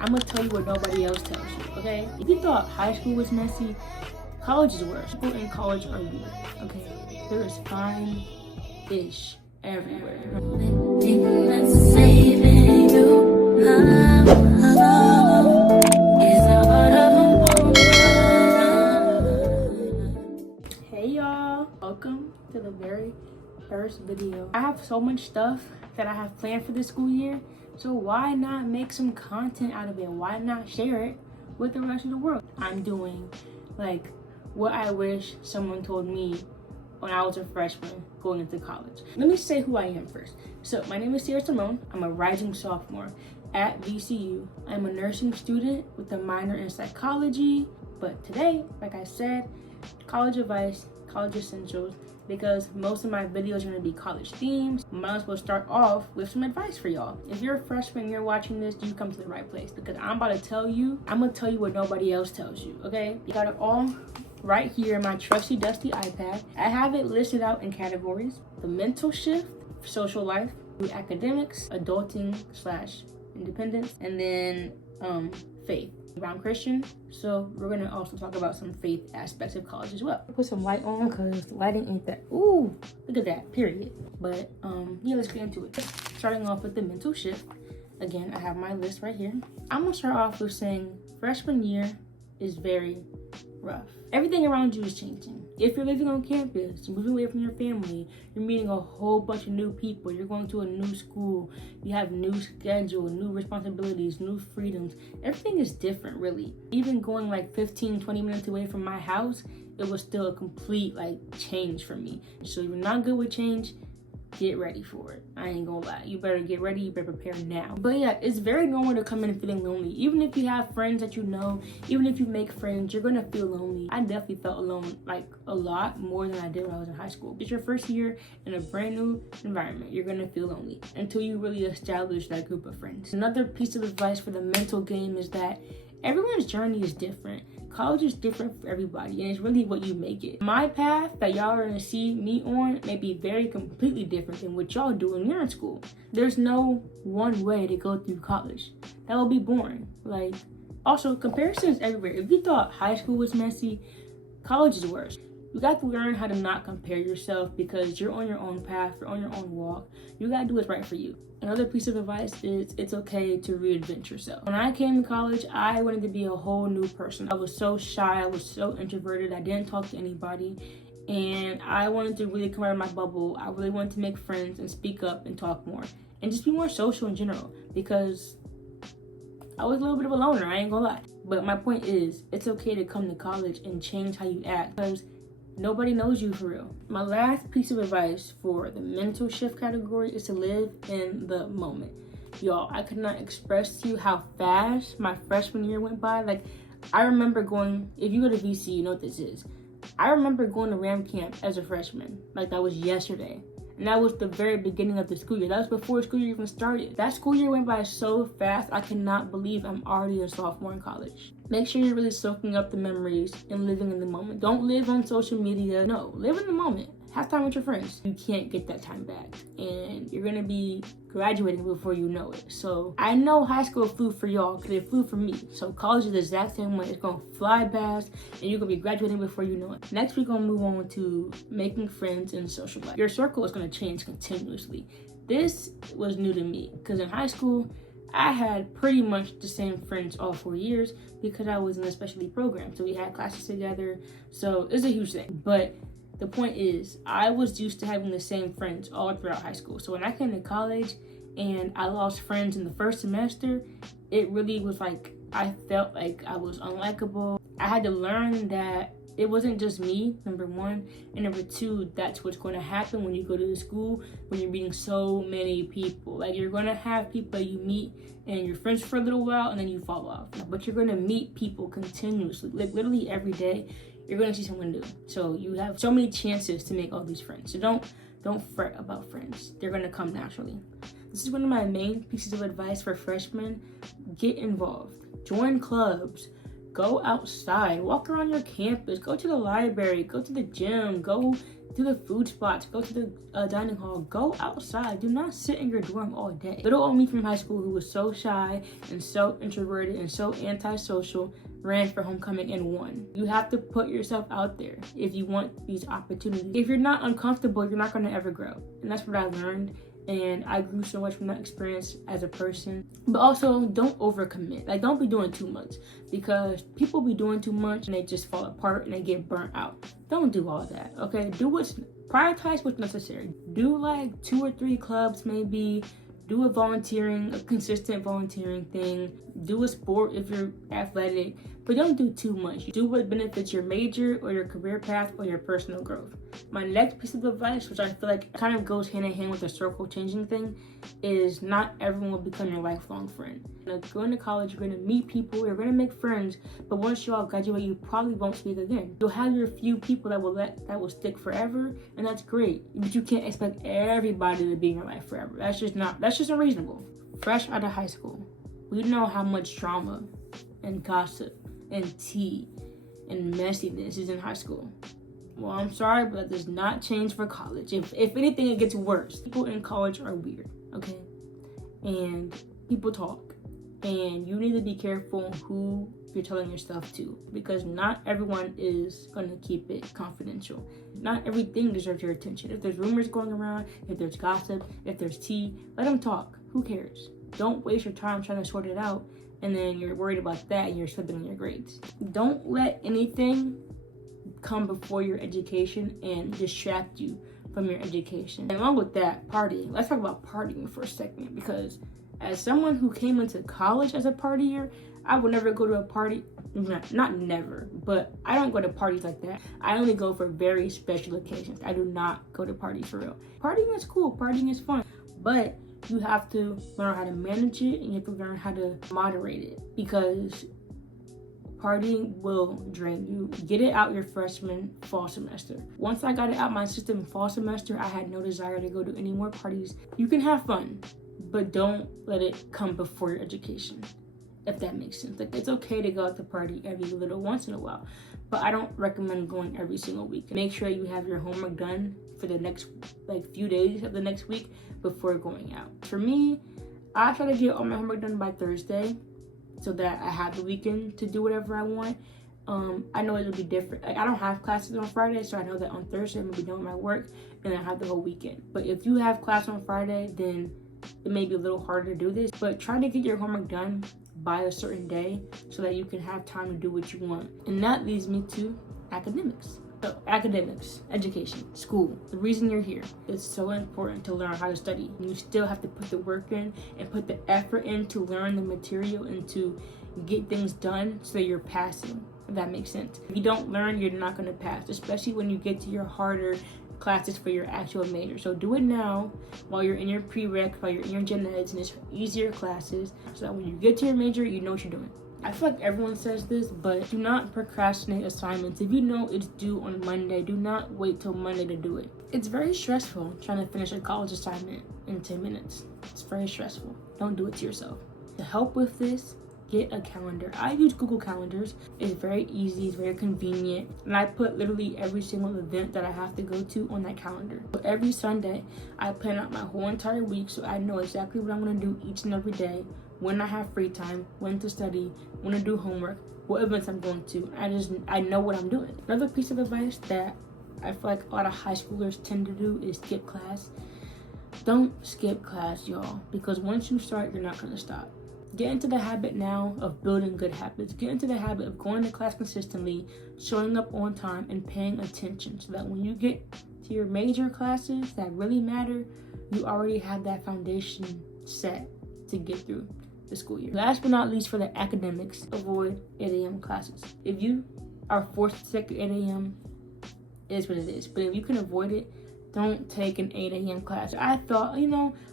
I'm gonna tell you what nobody else tells you, okay? If you thought high school was messy, college is worse. People in college are weird, okay? There is fine-ish everywhere. Hey y'all, welcome to the very first video. I have so much stuff that I have planned for this school year, so why not make some content out of it? Why not share it with the rest of the world? I'm doing like what I wish someone told me when I was a freshman going into college. Let me say who I am first. So my name is Cierra Simonee. I'm a rising sophomore at VCU. I'm a nursing student with a minor in psychology, but today, like I said, college advice, college essentials, because most of my videos are going to be college themes. Might as well start off with some advice for y'all. If you're a freshman and you're watching this, you come to the right place, because I'm going to tell you what nobody else tells you, okay? You got it all right here in my trusty dusty iPad. I have it listed out in categories: the mental shift, social life, academics, adulting / independence, and then faith. I'm Christian, so we're gonna also talk about some faith aspects of college as well. Put some light on because the lighting ain't that. Ooh, look at that, period. But yeah, let's get into it. Starting off with the mental shift. Again, I have my list right here. I'm gonna start off with saying freshman year is very rough. Everything around you is changing. If you're living on campus, you're moving away from your family, you're meeting a whole bunch of new people, you're going to a new school, you have new schedule, new responsibilities, new freedoms. Everything is different, really. Even going like 15-20 minutes away from my house, it was still a complete change for me. So if you're not good with change, get ready for it. I ain't gonna lie. You better get ready, you better prepare now. But yeah, it's very normal to come in feeling lonely. Even if you have friends that you know, even if you make friends, you're gonna feel lonely. I definitely felt alone a lot more than I did when I was in high school. It's your first year in a brand new environment. You're gonna feel lonely until you really establish that group of friends. Another piece of advice for the mental game is that everyone's journey is different. College is different for everybody, and it's really what you make it. My path that y'all are gonna see me on may be very completely different than what y'all do when you're in school. There's no one way to go through college. That would be boring. Also, comparisons everywhere. If you thought high school was messy, college is worse. You got to learn how to not compare yourself, because you're on your own path, you're on your own walk. You gotta do what's right for you. Another piece of advice is it's okay to reinvent yourself. When I came to college, I wanted to be a whole new person. I was so shy, I was so introverted, I didn't talk to anybody, and I wanted to really come out of my bubble. I really wanted to make friends and speak up and talk more and just be more social in general, because I was a little bit of a loner, I ain't gonna lie. But my point is, it's okay to come to college and change how you act, because nobody knows you for real. My last piece of advice for the mental shift category is to live in the moment. Y'all, I could not express to you how fast my freshman year went by. I remember going, if you go to VC, you know what this is. I remember going to Ram Camp as a freshman. That was yesterday. And that was the very beginning of the school year. That was before school year even started. That school year went by so fast, I cannot believe I'm already a sophomore in college. Make sure you're really soaking up the memories and living in the moment. Don't live on social media. No, live in the moment. Have time with your friends. You can't get that time back. And you're gonna be graduating before you know it. So I know high school flew for y'all, because it flew for me. So college is the exact same way. It's gonna fly past, and you're gonna be graduating before you know it. Next, we're gonna move on to making friends in social life. Your circle is gonna change continuously. This was new to me, because in high school, I had pretty much the same friends all 4 years, because I was in a specialty program. So we had classes together. So it's a huge thing. But the point is, I was used to having the same friends all throughout high school. So when I came to college and I lost friends in the first semester, it really was I felt like I was unlikable. I had to learn that it wasn't just me, number one. And number two, that's what's going to happen when you go to the school, when you're meeting so many people. You're going to have people that you meet and you're friends for a little while and then you fall off. But you're going to meet people continuously, literally every day. You're going to see someone new. So you have so many chances to make all these friends. So don't fret about friends. They're going to come naturally. This is one of my main pieces of advice for freshmen. Get involved. Join clubs. Go outside. Walk around your campus. Go to the library. Go to the gym. Go to the food spots, go to the dining hall, go outside. Do not sit in your dorm all day. Little old me from high school, who was so shy and so introverted and so antisocial, ran for homecoming and won. You have to put yourself out there if you want these opportunities. If you're not uncomfortable, you're not going to ever grow. And that's what I learned. And I grew so much from that experience as a person. But also, don't overcommit. Like, don't be doing too much, because people be doing too much and they just fall apart and they get burnt out. Don't do all that, okay? Prioritize what's necessary. Do like 2 or 3 clubs maybe. Do a consistent volunteering thing. Do a sport if you're athletic, but don't do too much. Do what benefits your major or your career path or your personal growth. My next piece of advice, which I feel like kind of goes hand in hand with the circle changing thing, is not everyone will become your lifelong friend. Going to college, you're going to meet people, you're going to make friends, but once you all graduate, you probably won't speak again. You'll have your few people that will stick forever, and that's great. But you can't expect everybody to be in your life forever. That's just unreasonable. Fresh out of high school, we know how much drama and gossip and tea and messiness is in high school. Well, I'm sorry, but that does not change for college. If anything, it gets worse. People in college are weird, okay? And people talk. And you need to be careful who you're telling your stuff to, because not everyone is going to keep it confidential. Not everything deserves your attention. If there's rumors going around, if there's gossip, if there's tea, let them talk. Who cares? Don't waste your time trying to sort it out, and then you're worried about that and you're slipping in your grades. Don't let anything come before your education and distract you from your education. And along with that, partying. Let's talk about partying for a second, because as someone who came into college as a partier, I would never go to a party. Not never, but I don't go to parties like that. I only go for very special occasions. I do not go to parties for real. Partying is cool. Partying is fun. But you have to learn how to manage it, and you have to learn how to moderate it, because partying will drain you. Get it out your freshman fall semester. Once I got it out my system fall semester, I had no desire to go to any more parties. You can have fun, but don't let it come before your education, if that makes sense. Like, it's okay to go out to party every little once in a while, but I don't recommend going every single week. Make sure you have your homework done for the next few days of the next week before going out. For me, I try to get all my homework done by Thursday, so that I have the weekend to do whatever I want. I know it'll be different. Like, I don't have classes on Friday, so I know that on Thursday I'm gonna be doing my work, and I have the whole weekend. But if you have class on Friday, then it may be a little harder to do this. But try to get your homework done by a certain day so that you can have time to do what you want. And that leads me to academics. So academics, education, school, the reason you're here. It's so important to learn how to study. You still have to put the work in and put the effort in to learn the material and to get things done so that you're passing, if that makes sense. If you don't learn, you're not gonna pass, especially when you get to your harder classes for your actual major. So do it now while you're in your prereq, while you're in your gen eds, and it's easier classes, so that when you get to your major, you know what you're doing. I feel like everyone says this, but do not procrastinate assignments. If you know it's due on Monday, do not wait till Monday to do it. It's very stressful trying to finish a college assignment in 10 minutes. It's very stressful. Don't do it to yourself. To help with this, get a calendar. I use Google Calendars. It's very easy, it's very convenient, and I put literally every single event that I have to go to on that calendar. So every Sunday, I plan out my whole entire week, so I know exactly what I'm gonna do each and every day, when I have free time, when to study, when to do homework, what events I'm going to. I know what I'm doing. Another piece of advice that I feel like a lot of high schoolers tend to do is skip class. Don't skip class, y'all, because once you start, you're not gonna stop. Get into the habit now of building good habits. Get into the habit of going to class consistently, showing up on time, and paying attention, so that when you get to your major classes that really matter, you already have that foundation set to get through the school year. Last but not least, for the academics, avoid 8 a.m. classes. If you are forced to take your 8 a.m., it is what it is. But if you can avoid it, don't take an 8 a.m. class. I thought,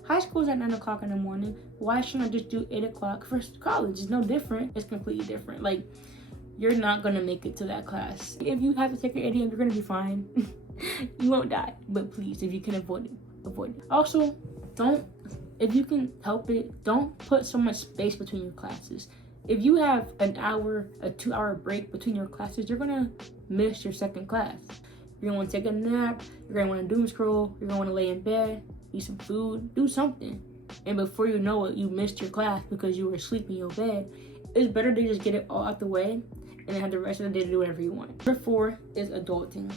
high school is at 9 o'clock in the morning. Why shouldn't I just do 8 o'clock for college? It's no different. It's completely different. Like, you're not going to make it to that class. If you have to take your 8 a.m., you're going to be fine. You won't die. But please, if you can avoid it, avoid it. Also, if you can help it, don't put so much space between your classes. If you have an hour, a 2-hour break between your classes, you're going to miss your second class. You're gonna want to take a nap. You're gonna want to doom scroll. You're gonna want to lay in bed, eat some food, do something. And before you know it, you missed your class because you were asleep in your bed. It's better to just get it all out the way and then have the rest of the day to do whatever you want. Number 4 is adulting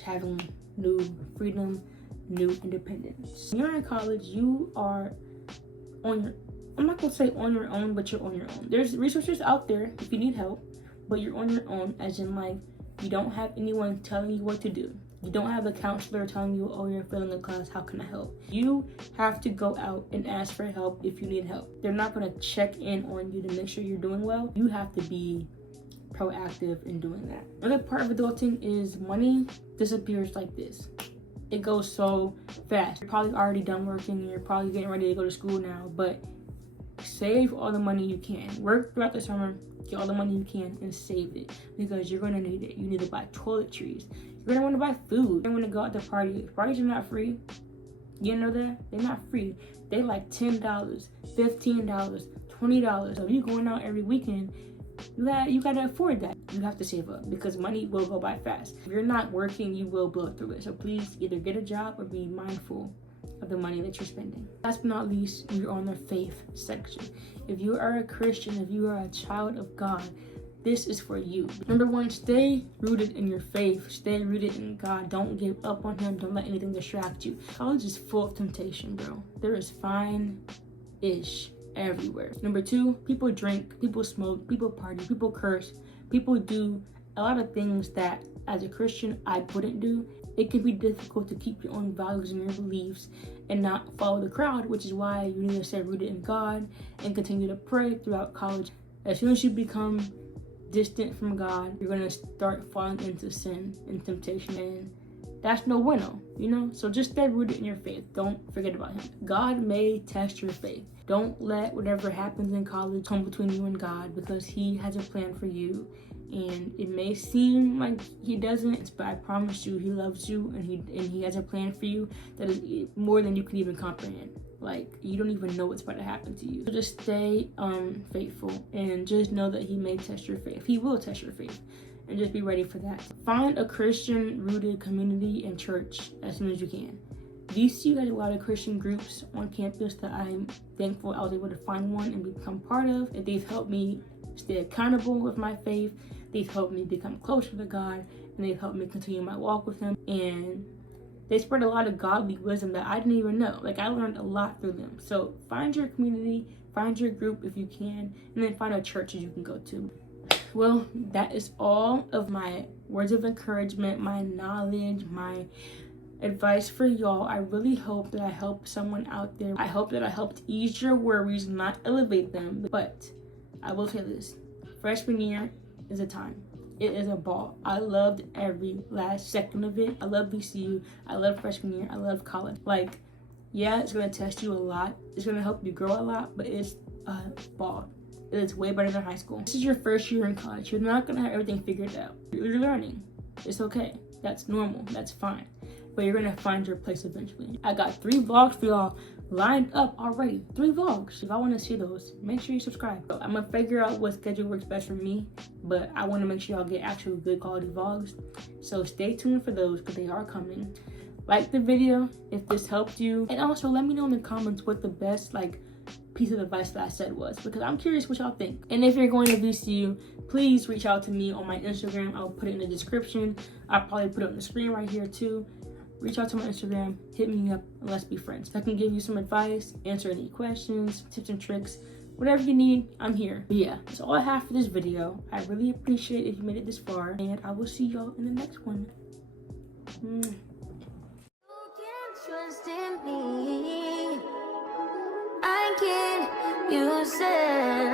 / having new freedom, new independence. When you're in college, you are on your, I'm not gonna say on your own, but you're on your own. There's resources out there if you need help, but you're on your own, as in like, you don't have anyone telling you what to do. You don't have a counselor telling you, oh, you're failing a class, how can I help? You have to go out and ask for help if you need help. They're not gonna check in on you to make sure you're doing well. You have to be proactive in doing that. Another part of adulting is money disappears like this. It goes so fast. You're probably already done working and you're probably getting ready to go to school now, but save all the money you can. Work throughout the summer, get all the money you can and save it because you're gonna need it. You need to buy toiletries. You're gonna wanna buy food. You're gonna go out to parties. Parties are not free. You know that? They're not free. They like $10, $15, $20. So if you're going out every weekend, you gotta afford that. You have to save up because money will go by fast. If you're not working, you will blow through it. So please either get a job or be mindful of the money that you're spending. Last but not least, you're on the faith section. If you are a Christian, if you are a child of God, this is for you. Number 1, stay rooted in your faith. Stay rooted in God. Don't give up on him. Don't let anything distract you. College is full of temptation, bro. There is fine-ish everywhere. Number 2, people drink, people smoke, people party, people curse, people do a lot of things that as a Christian I wouldn't do. It can be difficult to keep your own values and your beliefs and not follow the crowd, which is why you need to stay rooted in God and continue to pray throughout college. As soon as you become distant from God, you're gonna start falling into sin and temptation, and that's no bueno, you know? So just stay rooted in your faith. Don't forget about him. God may test your faith. Don't let whatever happens in college come between you and God because he has a plan for you. And it may seem like he doesn't, but I promise you he loves you and he has a plan for you that is more than you can even comprehend. Like, you don't even know what's about to happen to you. So just stay faithful and just know that he may test your faith. He will test your faith. And just be ready for that. Find a Christian rooted community and church as soon as you can. VCU has a lot of Christian groups on campus that I'm thankful I was able to find one and become part of. And they've helped me stay accountable with my faith. They've helped me become closer to God, and they've helped me continue my walk with him. And they spread a lot of godly wisdom that I didn't even know. Like, I learned a lot through them. So find your community, find your group if you can, and then find a church that you can go to. Well, that is all of my words of encouragement, my knowledge, my advice for y'all. I really hope that I helped someone out there. I hope that I helped ease your worries, not elevate them. But I will say this, freshman year is a time. It is a ball. I loved every last second of it. I love VCU. I love freshman year. I love college. Like, yeah, it's gonna test you a lot. It's gonna help you grow a lot, but it's a ball. It is way better than high school. This is your first year in college. You're not gonna have everything figured out. You're learning. It's okay. That's normal. That's fine. But you're gonna find your place eventually. I got 3 vlogs for y'all lined up already. 3 vlogs. If I want to see those, make sure you subscribe. So I'm gonna figure out what schedule works best for me, but I want to make sure y'all get actual good quality vlogs. So stay tuned for those because they are coming. Like the video if this helped you, and also let me know in the comments what the best piece of advice that I said was, because I'm curious what y'all think. And if you're going to VCU, please reach out to me on my Instagram. I'll put it in the description. I'll probably put it on the screen right here too. Reach out to my Instagram, hit me up, and let's be friends. I can give you some advice, answer any questions, tips and tricks, whatever you need, I'm here. But yeah, that's all I have for this video. I really appreciate if you made it this far, and I will see y'all in the next one. You can trust in me. I can, you said.